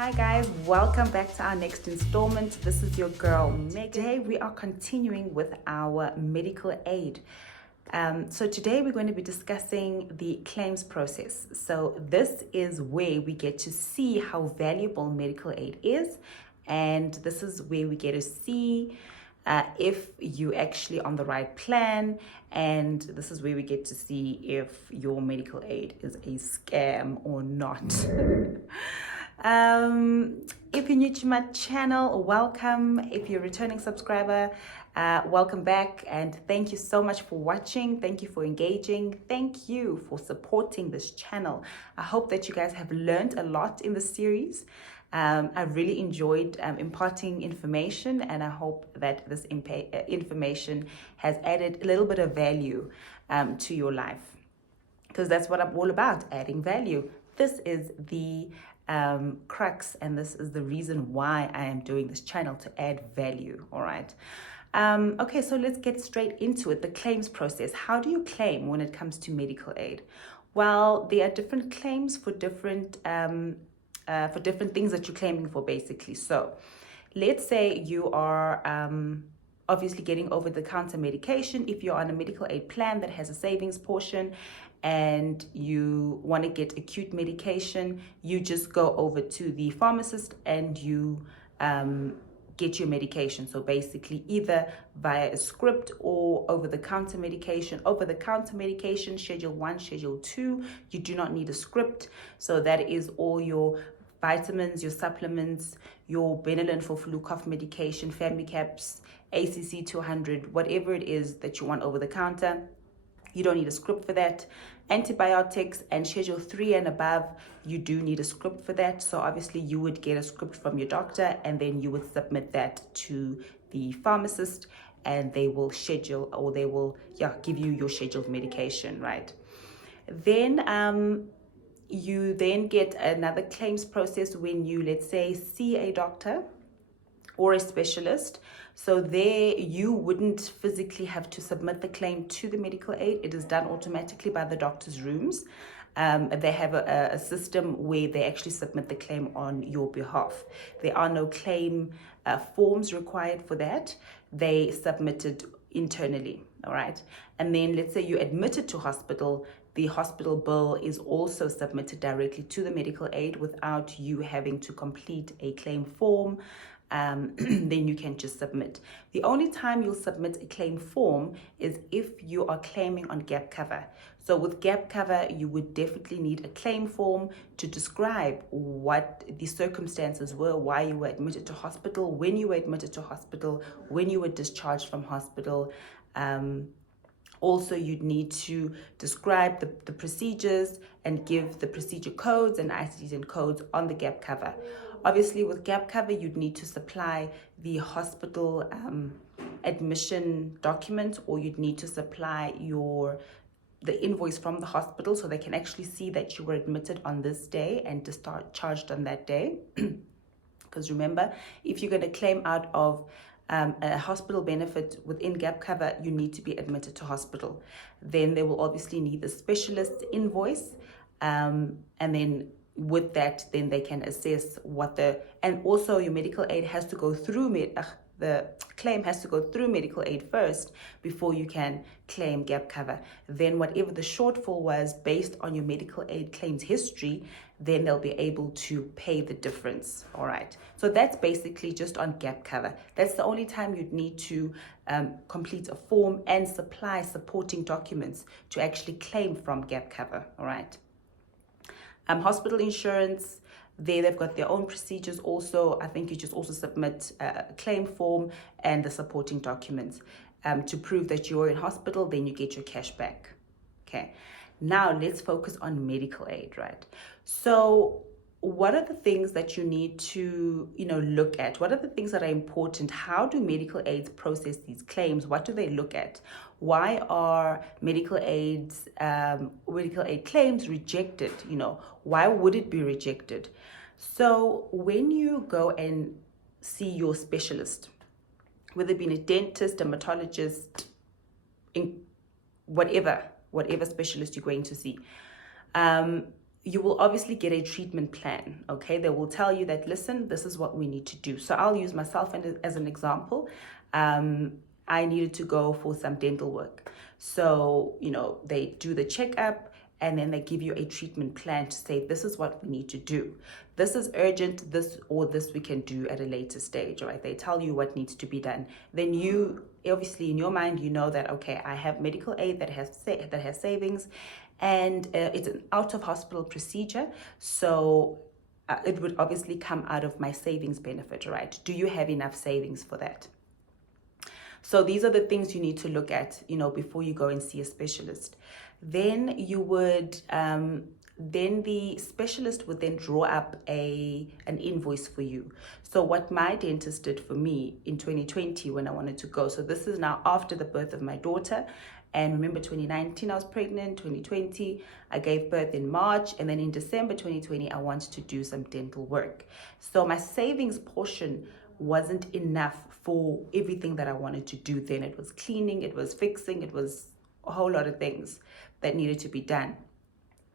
Hi guys, welcome back to our next installment. This is your girl Meg. Today we are continuing with our medical aid. So today we're going to be discussing the claims process. So this is where we get to see how valuable medical aid is, and this is where we get to see if you actually on the right plan, and this is where we get to see if your medical aid is a scam or not. If you're new to my channel, welcome. If you're a returning subscriber, welcome back, and thank you so much for watching. Thank you for engaging. Thank you for supporting this channel. I hope that you guys have learned a lot in this series. I really enjoyed imparting information, and I hope that this information has added a little bit of value to your life, because that's what I'm all about, adding value. This is the crux, and this is the reason why I am doing this channel, to add value. All right. Okay, so let's get straight into it. The claims process. How do you claim when it comes to medical aid? Well, there are different claims for different things that you're claiming for, basically. So let's say you are obviously getting over-the-counter medication. If you're on a medical aid plan that has a savings portion and you want to get acute medication, you just go over to the pharmacist and you get your medication. So basically either via a script or over-the-counter medication. Over-the-counter medication, Schedule 1, Schedule 2, you do not need a script. So that is all your vitamins, your supplements, your Benylin for flu cough medication, family caps, Icd-10 whatever it is that you want over the counter. You don't need a script for that. Antibiotics and Schedule 3 and above, you do need a script for that. So obviously you would get a script from your doctor, and then you would submit that to the pharmacist, and they will schedule, or they will give you your scheduled medication, right? Then you then get another claims process when you, let's say, see a doctor or a specialist. So there you wouldn't physically have to submit the claim to the medical aid. It is done automatically by the doctor's rooms. They have a system where they actually submit the claim on your behalf. There are no claim forms required for that. They submit it internally, all right? And then let's say you're admitted to hospital, the hospital bill is also submitted directly to the medical aid without you having to complete a claim form. Then you can just submit. The only time you'll submit a claim form is if you are claiming on gap cover. So with gap cover, you would definitely need a claim form to describe what the circumstances were, why you were admitted to hospital, when you were admitted to hospital, when you were discharged from hospital. Also, you'd need to describe the procedures and give the procedure codes and Icd-10 codes on the gap cover. Obviously, with gap cover, you'd need to supply the hospital admission document, or you'd need to supply the invoice from the hospital so they can actually see that you were admitted on this day and discharged on that day. Because remember, if you're going to claim out of a hospital benefit within gap cover, you need to be admitted to hospital. Then they will obviously need the specialist invoice, and then with that, then they can assess and also your medical aid has to go through the claim has to go through medical aid first before you can claim gap cover. Then whatever the shortfall was based on your medical aid claims history, then they'll be able to pay the difference. All right. So that's basically just on gap cover. That's the only time you'd need to complete a form and supply supporting documents to actually claim from gap cover. All right. Hospital insurance, they've got their own procedures also. I think you just also submit a claim form and the supporting documents to prove that you're in hospital, then you get your cash back. Okay, now let's focus on medical aid, right? So what are the things that you need to look at? What are the things that are important? How do medical aids process these claims? What do they look at? Why are medical aid claims rejected? Why would it be rejected? So when you go and see your specialist, whether it be a dentist, dermatologist, in whatever specialist you're going to see, you will obviously get a treatment plan, okay? They will tell you that, listen, this is what we need to do. So I'll use myself as an example. I needed to go for some dental work. So, they do the checkup and then they give you a treatment plan to say, this is what we need to do. This is urgent, this we can do at a later stage, right? They tell you what needs to be done. Then you, obviously in your mind, you know that, okay, I have medical aid that has savings, and it's an out of hospital procedure. So it would obviously come out of my savings benefit, right? Do you have enough savings for that? So these are the things you need to look at, before you go and see a specialist. Then you would, then the specialist would then draw up an invoice for you. So what my dentist did for me in 2020 when I wanted to go, so this is now after the birth of my daughter. And remember, 2019, I was pregnant. 2020, I gave birth in March. And then in December 2020, I wanted to do some dental work. So my savings portion wasn't enough for everything that I wanted to do then. It was cleaning, it was fixing, it was a whole lot of things that needed to be done.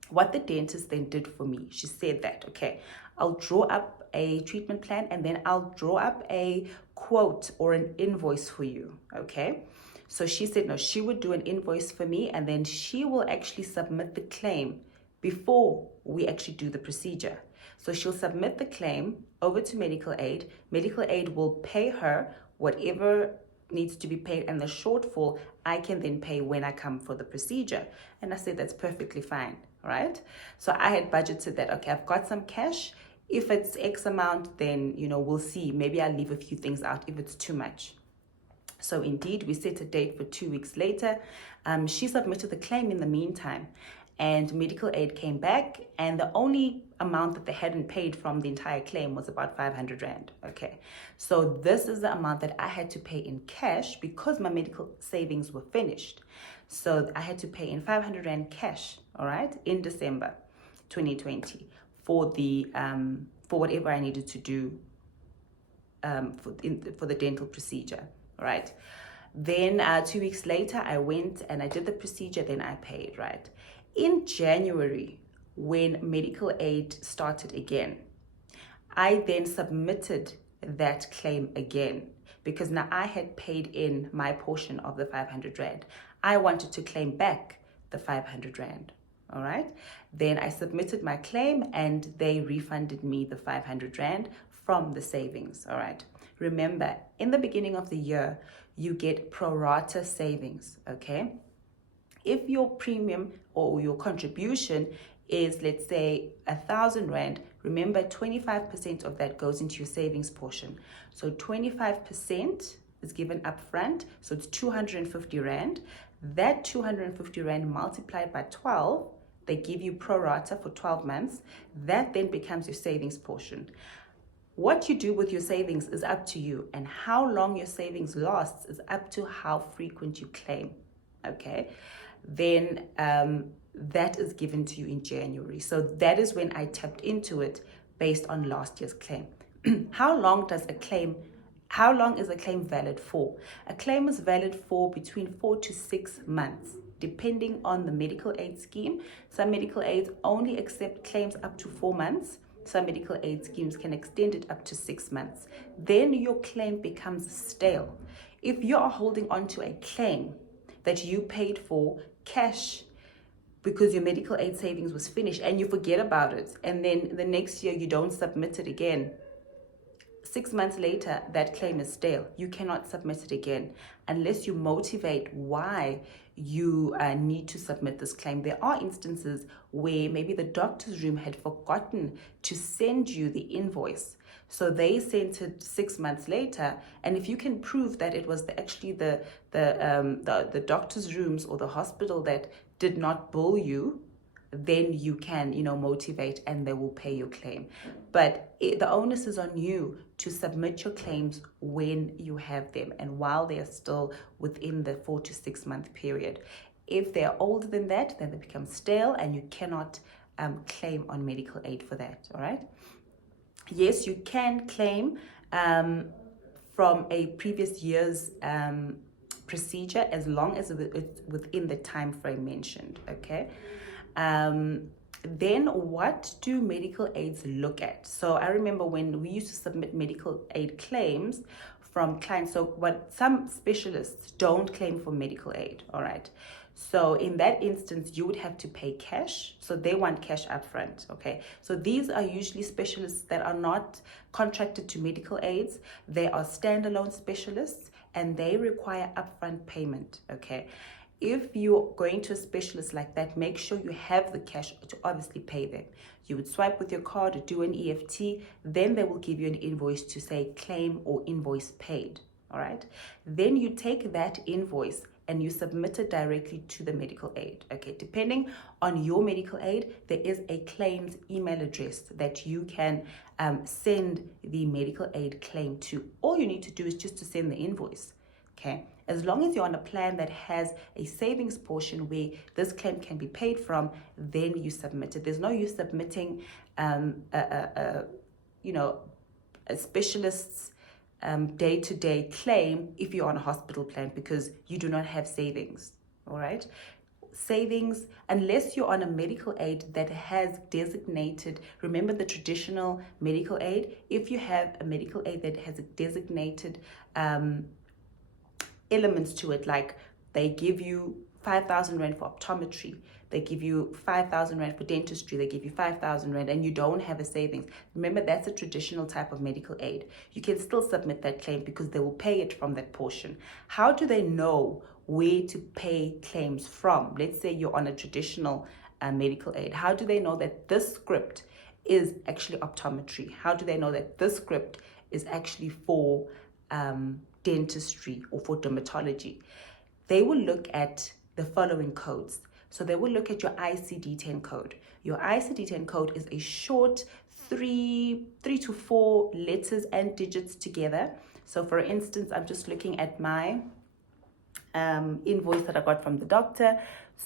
What the dentist then did for me, she said that, okay, I'll draw up a treatment plan and then I'll draw up a quote or an invoice for you, okay? So she said, no, she would do an invoice for me and then she will actually submit the claim before we actually do the procedure. So she'll submit the claim over to medical aid. Medical aid will pay her whatever needs to be paid, and the shortfall I can then pay when I come for the procedure. And I said, that's perfectly fine, right? So I had budgeted that, okay, I've got some cash. If it's X amount, then, we'll see. Maybe I'll leave a few things out if it's too much. So indeed, we set a date for 2 weeks later. She submitted the claim in the meantime, and medical aid came back, and the only amount that they hadn't paid from the entire claim was about 500 Rand. Okay, so this is the amount that I had to pay in cash because my medical savings were finished. So I had to pay in 500 Rand cash, all right, in December 2020 for the for whatever I needed to do for the dental procedure, right? Then 2 weeks later, I went and I did the procedure, then I paid, right? In January, when medical aid started again, I then submitted that claim again because now I had paid in my portion of the 500 Rand. I wanted to claim back the 500 Rand, all right? Then I submitted my claim and they refunded me the 500 Rand from the savings, all right? Remember, in the beginning of the year, you get pro rata savings, okay? If your premium or your contribution is, let's say, 1,000 Rand, remember 25% of that goes into your savings portion. So 25% is given up front, so it's 250 Rand. That 250 Rand multiplied by 12, they give you pro rata for 12 months. That then becomes your savings portion. What you do with your savings is up to you, and how long your savings lasts is up to how frequent you claim, okay? Then that is given to you in January. So that is when I tapped into it based on last year's claim. How long is a claim valid for? A claim is valid for between 4 to 6 months, depending on the medical aid scheme. Some medical aids only accept claims up to 4 months. Some medical aid schemes can extend it up to 6 months. Then your claim becomes stale. If you are holding on to a claim that you paid for cash because your medical aid savings was finished and you forget about it, and then the next year you don't submit it again, 6 months later, that claim is stale. You cannot submit it again unless you motivate why you need to submit this claim. There are instances where maybe the doctor's room had forgotten to send you the invoice. So they sent it 6 months later, and if you can prove that it was actually the doctor's rooms or the hospital that did not bill you, then you can, motivate and they will pay your claim. But the onus is on you to submit your claims when you have them and while they are still within the 4 to 6 month period. If they are older than that, then they become stale and you cannot claim on medical aid for that, all right? Yes, you can claim from a previous year's procedure as long as it's within the time frame mentioned, okay? Then what do medical aids look at? So I remember when we used to submit medical aid claims from clients. So what some specialists don't claim for medical aid, all right? So in that instance, you would have to pay cash. So they want cash upfront, okay? So these are usually specialists that are not contracted to medical aids. They are standalone specialists and they require upfront payment, okay? If you're going to a specialist like that, make sure you have the cash to obviously pay them. You would swipe with your card or do an EFT, then they will give you an invoice to say claim or invoice paid, all right? Then you take that invoice and you submit it directly to the medical aid, okay? Depending on your medical aid, there is a claims email address that you can send the medical aid claim to. All you need to do is just to send the invoice, okay? As long as you're on a plan that has a savings portion where this claim can be paid from, then you submit it. There's no use submitting, a specialist's day-to-day claim if you're on a hospital plan because you do not have savings, all right? Savings, unless you're on a medical aid that has designated, remember the traditional medical aid, if you have a medical aid that has a designated elements to it, like they give you 5,000 Rand for optometry, they give you 5,000 Rand for dentistry, they give you 5,000 Rand and you don't have a savings. Remember, that's a traditional type of medical aid. You can still submit that claim because they will pay it from that portion. How do they know where to pay claims from? Let's say you're on a traditional medical aid. How do they know that this script is actually optometry? How do they know that this script is actually for dentistry or for dermatology? They will look at the following codes. So they will look at your Icd-10 code. Your Icd-10 code is a short three to four letters and digits together. So for instance, I'm just looking at my invoice that I got from the doctor.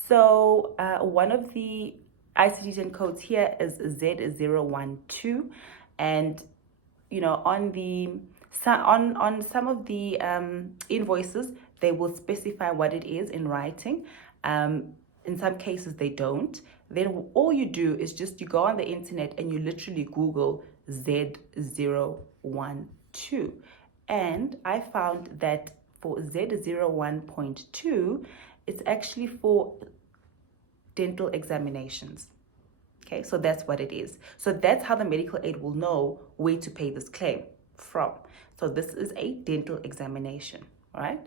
So one of the Icd-10 codes here is Z012, and on some of the invoices, they will specify what it is in writing. In some cases, they don't. Then all you do is just you go on the internet and you literally Google Z012. And I found that for Z01.2, it's actually for dental examinations. Okay, so that's what it is. So that's how the medical aid will know where to pay this claim from. So this is a dental examination, all right?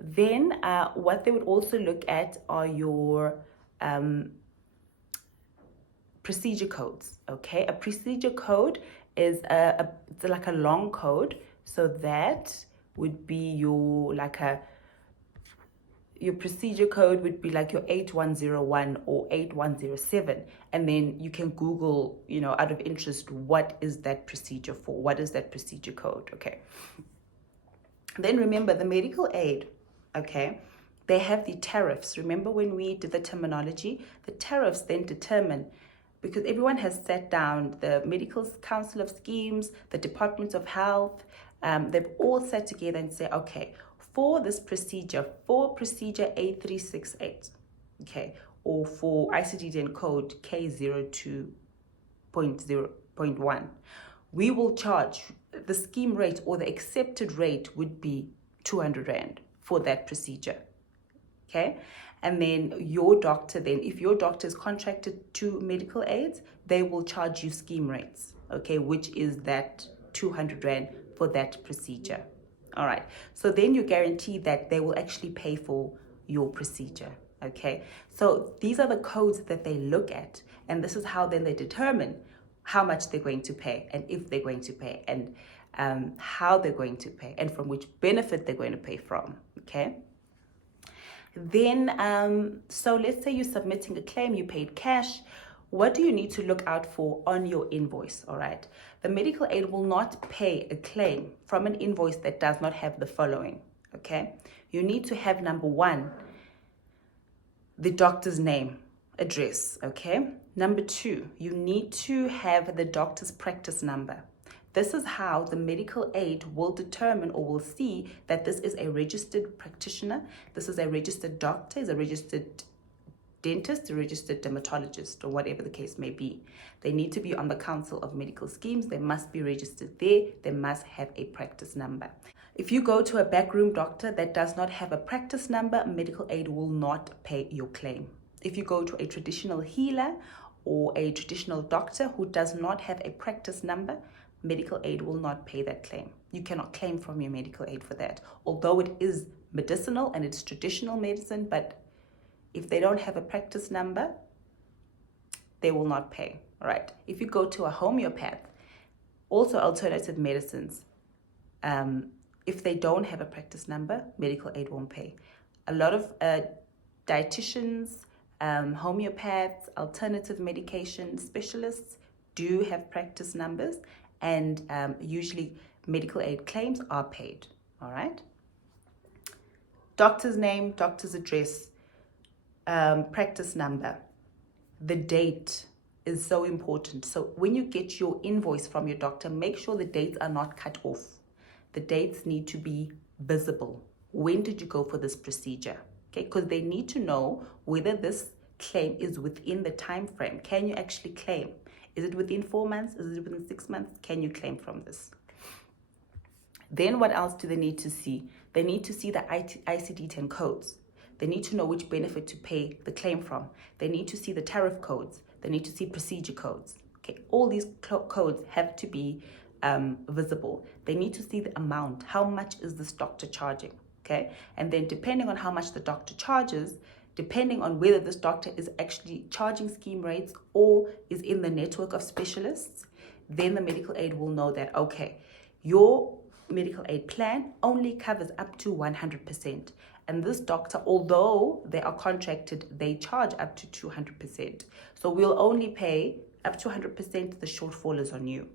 Then what they would also look at are your procedure codes, okay? A procedure code is it's like a long code. So that would be your procedure code would be like your 8101 or 8107. And then you can Google, out of interest, what is that procedure for? What is that procedure code? Okay. Then remember the medical aid, okay? They have the tariffs. Remember when we did the terminology? The tariffs then determine, because everyone has sat down, the Medical Council of Schemes, the Department of Health, they've all sat together and say, okay, for this procedure, for procedure A368, okay, or for Icd-10 code K02.0.1, we will charge the scheme rate, or the accepted rate would be 200 Rand for that procedure, okay? And then your doctor, if your doctor is contracted to medical aids, they will charge you scheme rates, okay, which is that 200 Rand for that procedure. All right, so then you guarantee that they will actually pay for your procedure, okay? So these are the codes that they look at, and this is how then they determine how much they're going to pay, and if they're going to pay, and how they're going to pay, and from which benefit they're going to pay from, okay? Then, so let's say you're submitting a claim, you paid cash. What do you need to look out for on your invoice, all right? The medical aid will not pay a claim from an invoice that does not have the following, okay? You need to have, number one, the doctor's name, address, okay? Number two, you need to have the doctor's practice number. This is how the medical aid will determine or will see that this is a registered practitioner, this is a registered doctor, is a registered dentist, a registered dermatologist, or whatever the case may be. They need to be on the Council of Medical Schemes. They must be registered there. They must have a practice number. If you go to a backroom doctor that does not have a practice number, medical aid will not pay your claim. If you go to a traditional healer or a traditional doctor who does not have a practice number, medical aid will not pay that claim. You cannot claim from your medical aid for that. Although it is medicinal and it's traditional medicine, but if they don't have a practice number, they will not pay. All right. If you go to a homeopath, also alternative medicines, if they don't have a practice number, medical aid won't pay. A lot of dietitians, homeopaths, alternative medication specialists do have practice numbers, and usually medical aid claims are paid. All right. Doctor's name, doctor's address, practice number, the date is so important. So when you get your invoice from your doctor, make sure the dates are not cut off. The dates need to be visible. When did you go for this procedure? Okay, because they need to know whether this claim is within the time frame. Can you actually claim? Is it within 4 months? Is it within 6 months? Can you claim from this? Then what else do they need to see? They need to see the Icd-10 codes. They need to know which benefit to pay the claim from. They need to see the tariff codes. They need to see procedure codes. Okay, all these codes have to be visible. They need to see the amount. How much is this doctor charging? Okay, and then depending on how much the doctor charges, depending on whether this doctor is actually charging scheme rates or is in the network of specialists, then the medical aid will know that, okay, your medical aid plan only covers up to 100%. And this doctor, although they are contracted, they charge up to 200%. So we'll only pay up to 100%, the shortfall is on you.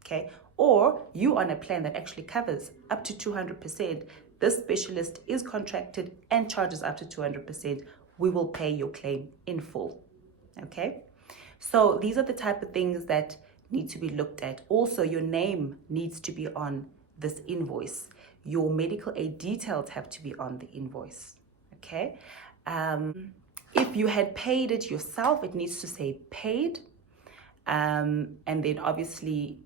Okay, or you on a plan that actually covers up to 200%, this specialist is contracted and charges up to 200%, we will pay your claim in full. Okay, so these are the type of things that need to be looked at. Also, your name needs to be on this invoice. Your medical aid details have to be on the invoice. Okay, if you had paid it yourself, it needs to say paid, and then obviously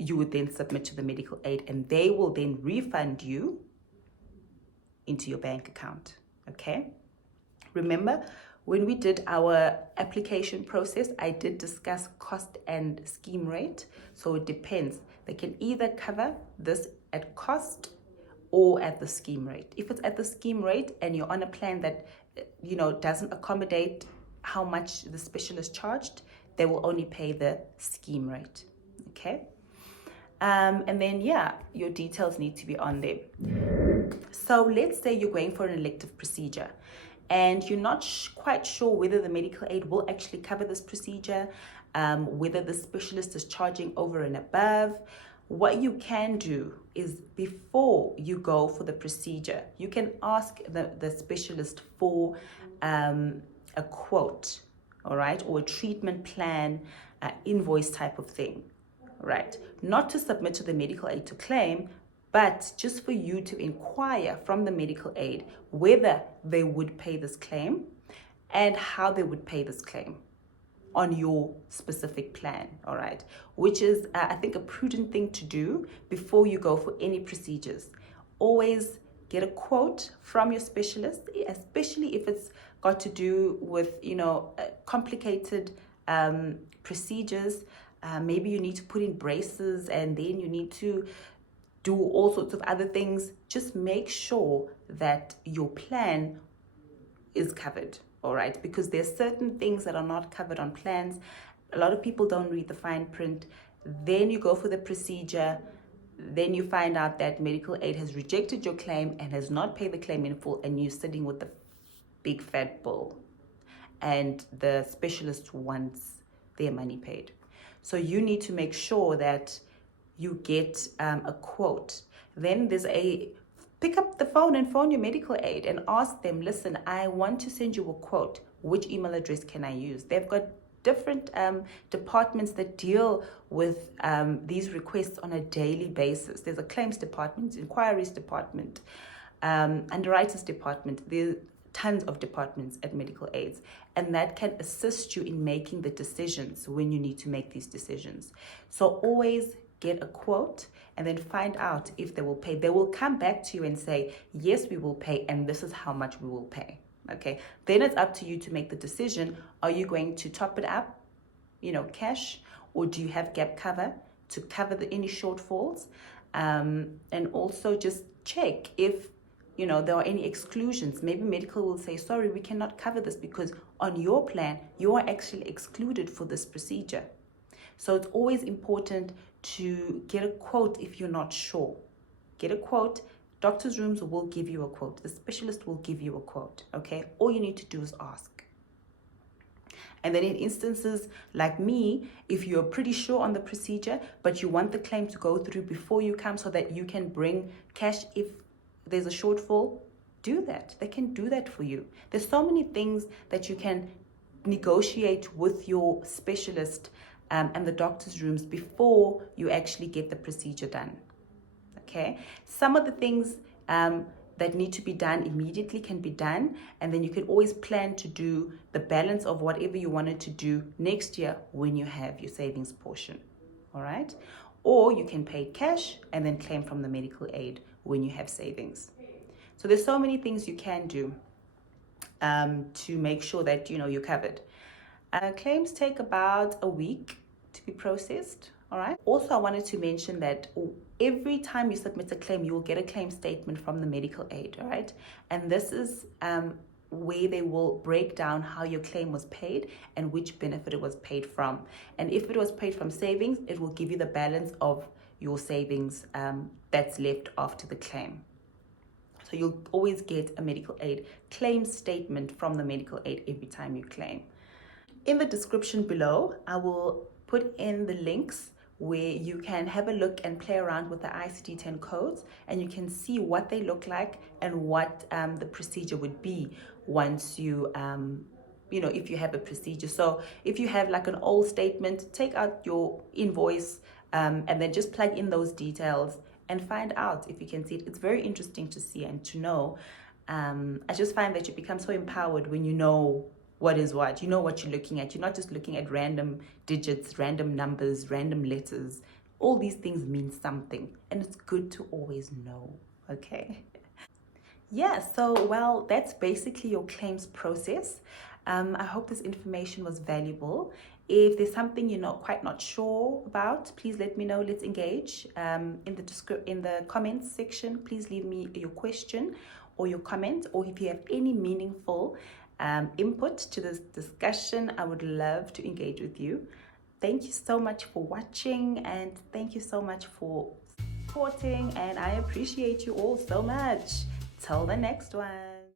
you would then submit to the medical aid, and they will then refund you into your bank account. Okay, remember when we did our application process, I did discuss cost and scheme rate. So it depends. They can either cover this at cost or at the scheme rate. If it's at the scheme rate and you're on a plan that doesn't accommodate how much the specialist charged, they will only pay the scheme rate. Okay, and then your details need to be on there. So let's say you're going for an elective procedure and you're not quite sure whether the medical aid will actually cover this procedure, whether the specialist is charging over and above. What you can do is, before you go for the procedure, you can ask the specialist for a quote, all right, or a treatment plan, invoice type of thing, right? Not to submit to the medical aid to claim, but just for you to inquire from the medical aid whether they would pay this claim and how they would pay this claim on your specific plan, all right? Which is, I think, a prudent thing to do before you go for any procedures. Always get a quote from your specialist, especially if it's got to do with, complicated procedures. Maybe you need to put in braces and then you need to do all sorts of other things. Just make sure that your plan is covered. All right, because there's certain things that are not covered on plans. A lot of people don't read the fine print. Then you go for the procedure. Then you find out that medical aid has rejected your claim and has not paid the claim in full, and you're sitting with the big fat bill. And the specialist wants their money paid. So you need to make sure that you get a quote. Then pick up the phone and phone your medical aid and ask them, listen, I want to send you a quote. Which email address can I use? They've got different departments that deal with these requests on a daily basis. There's a claims department, inquiries department, underwriters department. The tons of departments at medical aids, and that can assist you in making the decisions when you need to make these decisions. So always get a quote and then find out if they will pay. They will come back to you and say, yes, we will pay, and this is how much we will pay. Okay, then it's up to you to make the decision. Are you going to top it up, cash, or do you have gap cover to cover any shortfalls? And also just check if there are any exclusions. Maybe medical will say, sorry, we cannot cover this because on your plan you are actually excluded for this procedure. So it's always important to get a quote if you're not sure. Get a quote. Doctors' rooms will give you a quote. The specialist will give you a quote, okay? All you need to do is ask. And then in instances like me, if you're pretty sure on the procedure, but you want the claim to go through before you come so that you can bring cash if there's a shortfall, do that. They can do that for you. There's so many things that you can negotiate with your specialist and the doctor's rooms before you actually get the procedure done. Okay, some of the things that need to be done immediately can be done, and then you can always plan to do the balance of whatever you wanted to do next year when you have your savings portion. All right, or you can pay cash and then claim from the medical aid when you have savings. So there's so many things you can do to make sure that you're covered. Claims take about a week to be processed. All right. Also, I wanted to mention that every time you submit a claim, you will get a claim statement from the medical aid. All right. And this is where they will break down how your claim was paid and which benefit it was paid from. And if it was paid from savings, it will give you the balance of your savings that's left after the claim. So you'll always get a medical aid claim statement from the medical aid every time you claim. In the description below, I will put in the links where you can have a look and play around with the Icd-10 codes, and you can see what they look like and what the procedure would be once you, if you have a procedure. So if you have like an old statement, take out your invoice and then just plug in those details and find out if you can see it. It's very interesting to see and to know. I just find that you become so empowered when you know what is what. You know what you're looking at. You're not just looking at random digits, random numbers, random letters. All these things mean something, and it's good to always know, okay? Yeah, so, well, that's basically your claims process. I hope this information was valuable. If there's something you're not sure about, please let me know. Let's engage in the comments section. Please leave me your question or your comment, or if you have any meaningful input to this discussion, I would love to engage with you. Thank you so much for watching, and thank you so much for supporting, and I appreciate you all so much. Till the next one.